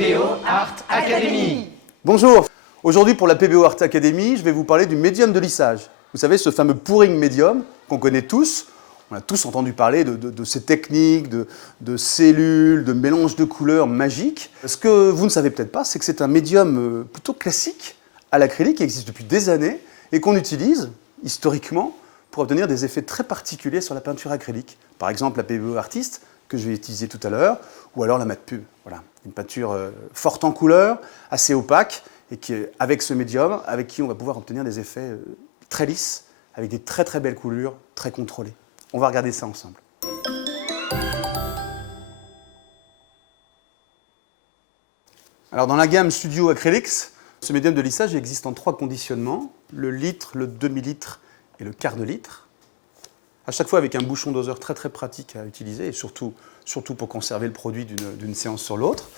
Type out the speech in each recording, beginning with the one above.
PBO Art Academy. Bonjour. Aujourd'hui, pour la PBO Art Academy, je vais vous parler du médium de lissage. Vous savez, ce fameux pouring médium qu'on connaît tous. On a tous entendu parler de ces techniques, de cellules, de mélanges de couleurs magiques. Ce que vous ne savez peut-être pas, c'est que c'est un médium plutôt classique à l'acrylique qui existe depuis des années et qu'on utilise historiquement pour obtenir des effets très particuliers sur la peinture acrylique. Par exemple, la PBO Artist, que je vais utiliser tout à l'heure, ou alors la Mat Pub. Voilà, une peinture forte en couleurs, assez opaque, et qui, avec ce médium, avec qui on va pouvoir obtenir des effets très lisses, avec des très très belles coulures, très contrôlées. On va regarder ça ensemble. Alors dans la gamme Studio Acrylics, ce médium de lissage existe en 3 conditionnements, le litre, le demi-litre et le quart de litre. À chaque fois avec un bouchon doseur très très pratique à utiliser et surtout pour conserver le produit d'une séance sur l'autre.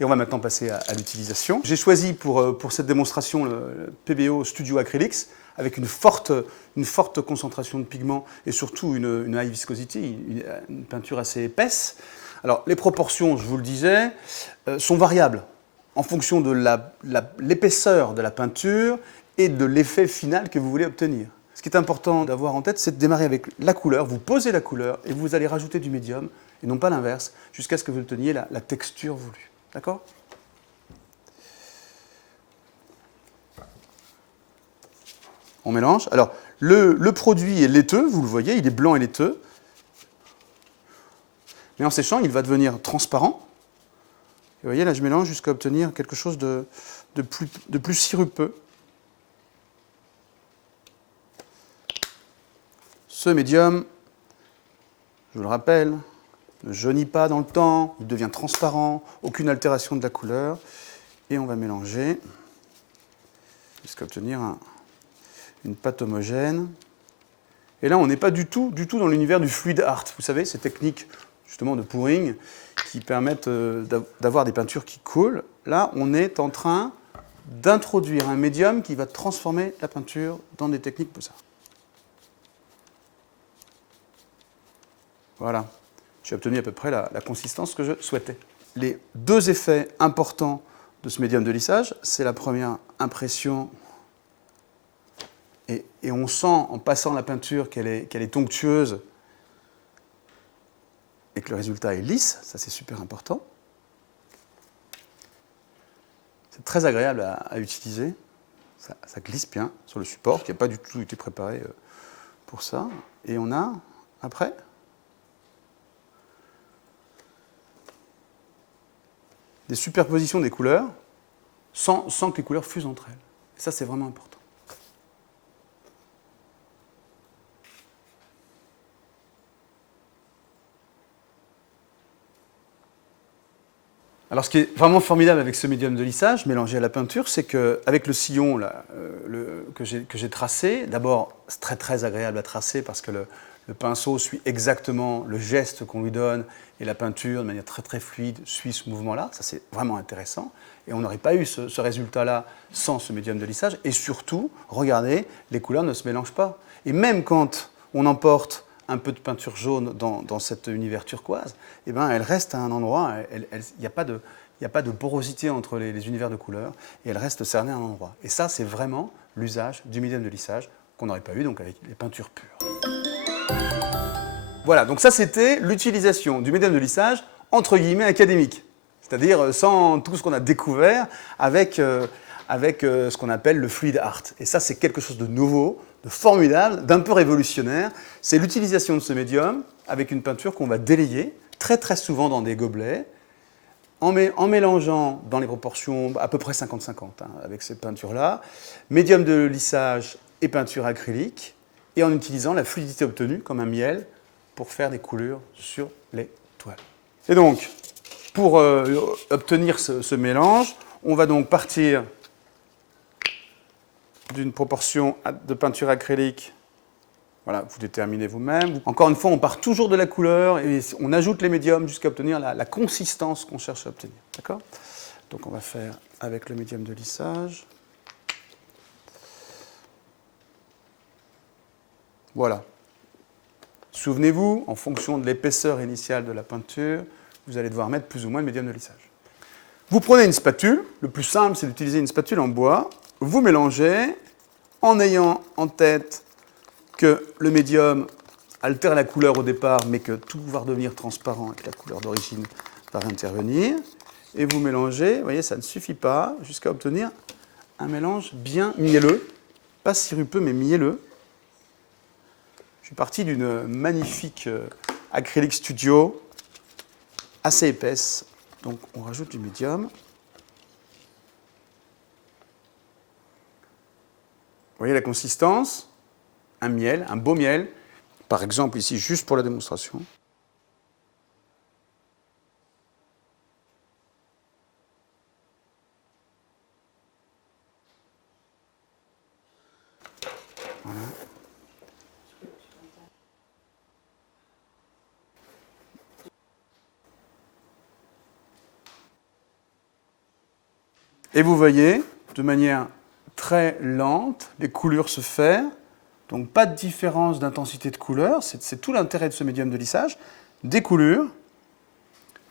Et on va maintenant passer à l'utilisation. J'ai choisi pour cette démonstration le PBO Studio Acrylics avec une forte concentration de pigments et surtout une high viscosity, une peinture assez épaisse. Alors les proportions, je vous le disais, sont variables en fonction de l'épaisseur de la peinture et de l'effet final que vous voulez obtenir. Ce qui est important d'avoir en tête, c'est de démarrer avec la couleur, vous posez la couleur et vous allez rajouter du médium, et non pas l'inverse, jusqu'à ce que vous obteniez la texture voulue. D'accord ? On mélange. Alors, le produit est laiteux, vous le voyez, il est blanc et laiteux. Mais en séchant, il va devenir transparent. Et vous voyez, là, je mélange jusqu'à obtenir quelque chose de plus sirupeux. Ce médium, je vous le rappelle, ne jaunit pas dans le temps, il devient transparent, aucune altération de la couleur. Et on va mélanger jusqu'à obtenir une pâte homogène. Et là, on n'est pas du tout dans l'univers du fluid art. Vous savez, ces techniques justement de pouring qui permettent d'avoir des peintures qui coulent. Là, on est en train d'introduire un médium qui va transformer la peinture dans des techniques comme ça. Voilà, j'ai obtenu à peu près la consistance que je souhaitais. Les 2 effets importants de ce médium de lissage, c'est la première impression, et on sent en passant la peinture qu'elle est onctueuse et que le résultat est lisse, ça c'est super important. C'est très agréable à utiliser, ça glisse bien sur le support, qui n'a pas du tout été préparé pour ça. Et on a, après, des superpositions des couleurs sans que les couleurs fusent entre elles. Et ça, c'est vraiment important. Alors, ce qui est vraiment formidable avec ce médium de lissage mélangé à la peinture, c'est qu'avec le sillon là, que j'ai tracé, d'abord, c'est très très agréable à tracer parce que le pinceau suit exactement le geste qu'on lui donne et la peinture, de manière très très fluide, suit ce mouvement-là. Ça, c'est vraiment intéressant. Et on n'aurait pas eu ce résultat-là sans ce médium de lissage. Et surtout, regardez, les couleurs ne se mélangent pas. Et même quand on emporte un peu de peinture jaune dans cet univers turquoise, eh ben, elle reste à un endroit, il n'y a pas de porosité entre les univers de couleurs, et elle reste cernée à un endroit. Et ça, c'est vraiment l'usage du médium de lissage qu'on n'aurait pas eu donc, avec les peintures pures. Voilà, donc ça c'était l'utilisation du médium de lissage entre guillemets académique, c'est-à-dire sans tout ce qu'on a découvert avec ce qu'on appelle le fluid art. Et ça c'est quelque chose de nouveau, de formidable, d'un peu révolutionnaire. C'est l'utilisation de ce médium avec une peinture qu'on va délayer très très souvent dans des gobelets, en mélangeant dans les proportions à peu près 50-50 avec cette peinture-là, médium de lissage et peinture acrylique, et en utilisant la fluidité obtenue comme un miel pour faire des coulures sur les toiles. Et donc, pour obtenir ce mélange, on va donc partir d'une proportion de peinture acrylique. Voilà, vous déterminez vous-même. Encore une fois, on part toujours de la couleur et on ajoute les médiums jusqu'à obtenir la consistance qu'on cherche à obtenir. D'accord ? Donc on va faire avec le médium de lissage. Voilà. Souvenez-vous, en fonction de l'épaisseur initiale de la peinture, vous allez devoir mettre plus ou moins le médium de lissage. Vous prenez une spatule, le plus simple c'est d'utiliser une spatule en bois, vous mélangez en ayant en tête que le médium altère la couleur au départ, mais que tout va redevenir transparent et que la couleur d'origine va intervenir. Et vous mélangez, vous voyez, ça ne suffit pas, jusqu'à obtenir un mélange bien mielleux, pas sirupeux, mais mielleux. Je suis parti d'une magnifique acrylique studio, assez épaisse. Donc on rajoute du médium. Vous voyez la consistance? Un miel, un beau miel. Par exemple, ici, juste pour la démonstration. Voilà. Et vous voyez, de manière très lente, les coulures se faire. Donc pas de différence d'intensité de couleur, c'est tout l'intérêt de ce médium de lissage. Des coulures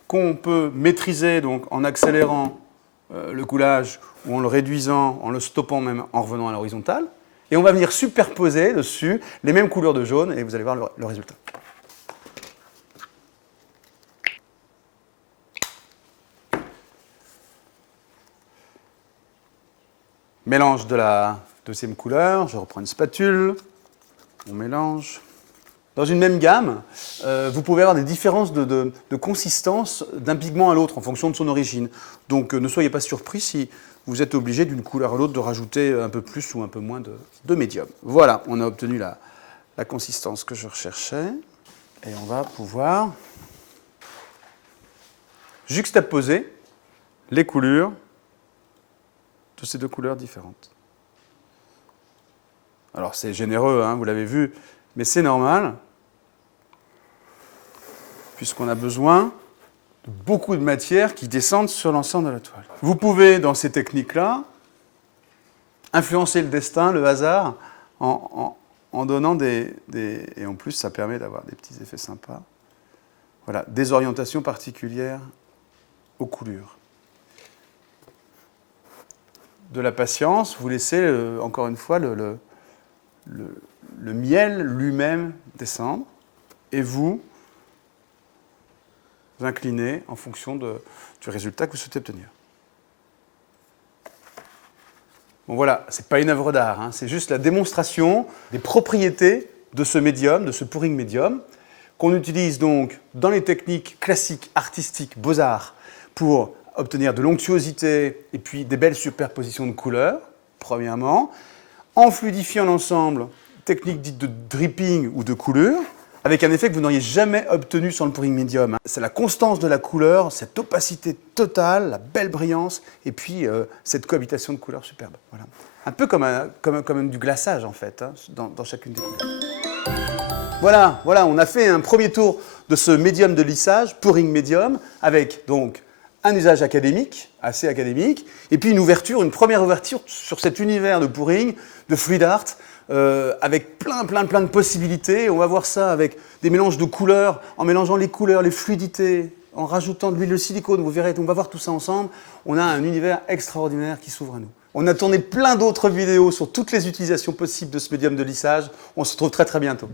qu'on peut maîtriser donc, en accélérant le coulage ou en le réduisant, en le stoppant même en revenant à l'horizontale. Et on va venir superposer dessus les mêmes couleurs de jaune et vous allez voir le résultat. Mélange de la deuxième couleur, je reprends une spatule, on mélange. Dans une même gamme, vous pouvez avoir des différences de consistance d'un pigment à l'autre en fonction de son origine. Donc ne soyez pas surpris si vous êtes obligé d'une couleur à l'autre de rajouter un peu plus ou un peu moins de médium. Voilà, on a obtenu la consistance que je recherchais. Et on va pouvoir juxtaposer les coulures de ces deux couleurs différentes. Alors c'est généreux, hein, vous l'avez vu, mais c'est normal, puisqu'on a besoin de beaucoup de matière qui descendent sur l'ensemble de la toile. Vous pouvez, dans ces techniques-là, influencer le destin, le hasard, en donnant et en plus, ça permet d'avoir des petits effets sympas. Voilà, des orientations particulières aux coulures. De la patience, vous laissez, encore une fois, le miel lui-même descendre, et vous inclinez en fonction du résultat que vous souhaitez obtenir. Bon voilà, ce n'est pas une œuvre d'art, hein, c'est juste la démonstration des propriétés de ce médium, de ce pouring médium, qu'on utilise donc dans les techniques classiques, artistiques, beaux-arts, pour obtenir de l'onctuosité et puis des belles superpositions de couleurs, premièrement, en fluidifiant l'ensemble, technique dite de dripping ou de coulure, avec un effet que vous n'auriez jamais obtenu sans le pouring médium. C'est la constance de la couleur, cette opacité totale, la belle brillance, et puis cette cohabitation de couleurs superbe. Voilà. Un peu comme du glaçage, en fait, hein, dans chacune des couleurs. Voilà, on a fait un premier tour de ce médium de lissage, pouring médium, avec donc un usage académique, assez académique, et puis une première ouverture sur cet univers de pouring, de fluid art, avec plein de possibilités. On va voir ça avec des mélanges de couleurs, en mélangeant les couleurs, les fluidités, en rajoutant de l'huile de silicone, vous verrez, on va voir tout ça ensemble. On a un univers extraordinaire qui s'ouvre à nous. On a tourné plein d'autres vidéos sur toutes les utilisations possibles de ce médium de lissage. On se retrouve très bientôt.